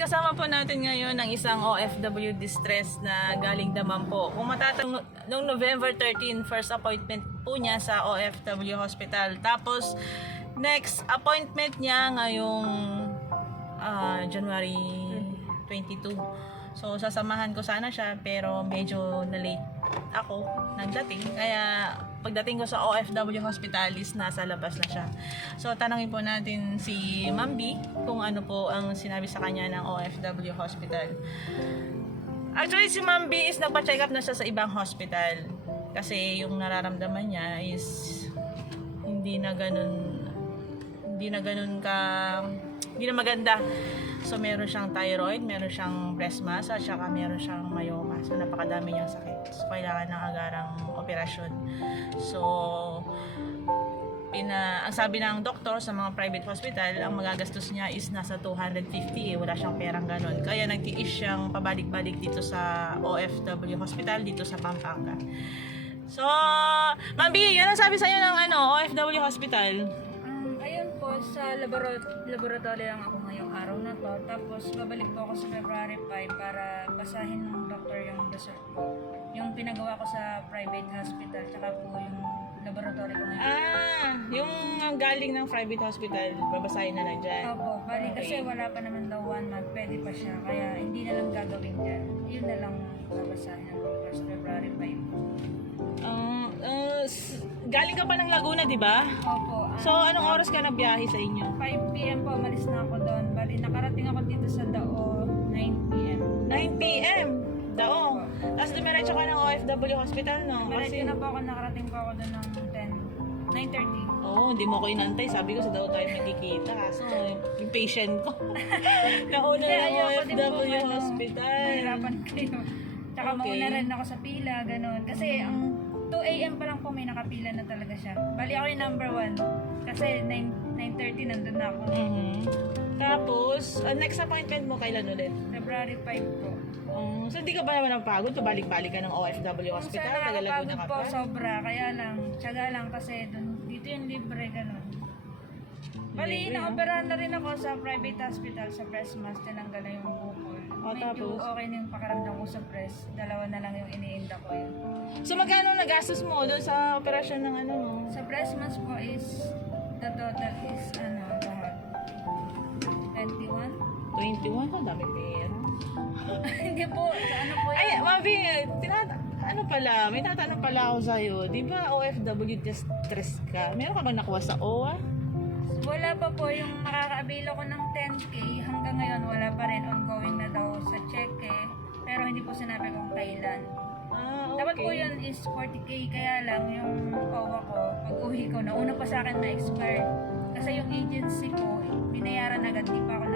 kasama po natin ngayon ang isang OFW distress na galing Daman po. Kung matatanong, noong November 13, first appointment po niya sa OFW Hospital. Tapos, next appointment niya ngayong January 22. So, sasamahan ko sana siya pero medyo na-late ako nagdating. Kaya, pagdating ko sa OFW Hospital is nasa labas na siya. So, tanongin po natin si Ma'am B kung ano po ang sinabi sa kanya ng OFW Hospital. Actually, si Ma'am B is nagpa-check up na siya sa ibang hospital. Kasi yung nararamdaman niya is hindi na maganda. So, meron siyang thyroid, meron siyang breast mass, at saka meron siyang myoma. So, napakadami niyang sakit. So, kailangan ng agarang operasyon. So, ang sabi ng doktor sa mga private hospital, ang magagastos niya is nasa 250. Wala siyang perang ganun. Kaya nagtiis siyang pabalik-balik dito sa OFW Hospital, dito sa Pampanga. So, Ma'am B, yun ang sabi sa'yo ng OFW Hospital. Ayun po, sa laboratory lang ako ngayong araw na to. Tapos, babalik po ako sa February 5 para basahin ng doktor yung result ko. Yung pinagawa ko sa private hospital, tsaka po yung laboratory ko ngayon. Yung galing ng private hospital, babasahin na lang dyan. Opo, bali kasi wala pa naman daw 1 month, pwede pa siya. Kaya hindi na lang gagawin dyan. Yun na lang babasahin ng doktor sa February 5. Galing ka pa ng Laguna, di ba? Opo. So, anong oras ka nagbiyahe sa inyo? 5 p.m. po, umalis na ako doon. Bali, nakarating ako dito sa Dao, 9 p.m. 9 p.m. Dao. Tapos dumiretso ka ng OFW Hospital, no? Diretso na po ako, nakarating po ako doon ng 9:30. Oo, hindi mo ko inantay. Sabi ko sa Dao tayo magkikita. So, yung patient ko. Nauna ng OFW Hospital. Mahirapan kayo. Tsaka Okay. mauna rin ako sa pila, ganun. Kasi ang 2 a.m. pa lang po may nakapila na talaga siya. Bali ako yung number 1. Kasi 9:30 nandun na ako. Tapos, next appointment mo kailan ulit? February 5 po. So, hindi ka ba naman napagod? Pabalik-balik ka ng OFW Kung Hospital? saan Tagalaguna ka po, pa? sobra. Kaya lang, tiyaga lang kasi dito yung libre, ganun. Bali, Libre, naoperahan na rin ako sa private hospital, sa breast mass, tinanggal na yung bukol. Medyo tapos? okay na yung pakiramdam ko sa breast. 2 na lang yung iniinda ko yun. So, magkano nagastos mo doon sa operasyon ng mo? Sa breast mass po is, the total is, lahat. 21? 21? Ang dami pera. Hindi po, sa ano po Ay, yan? Mavi, may tatanong pala ako sa'yo. Di ba OFW distress ka? Meron ka ba nakuha sa OWA? Wala pa po yung makakaabilo ko ng 10K. Hanggang ngayon, wala pa rin. Ongoing na daw sa cheque. Pero hindi po sinabi kung kailan. Okay. Dapat po yun is 40K. Kaya lang yung OWA ko, pag uwi ko, nauna pa sa akin na-expire. Kasi yung agency ko, binayaran agad. Di pa ako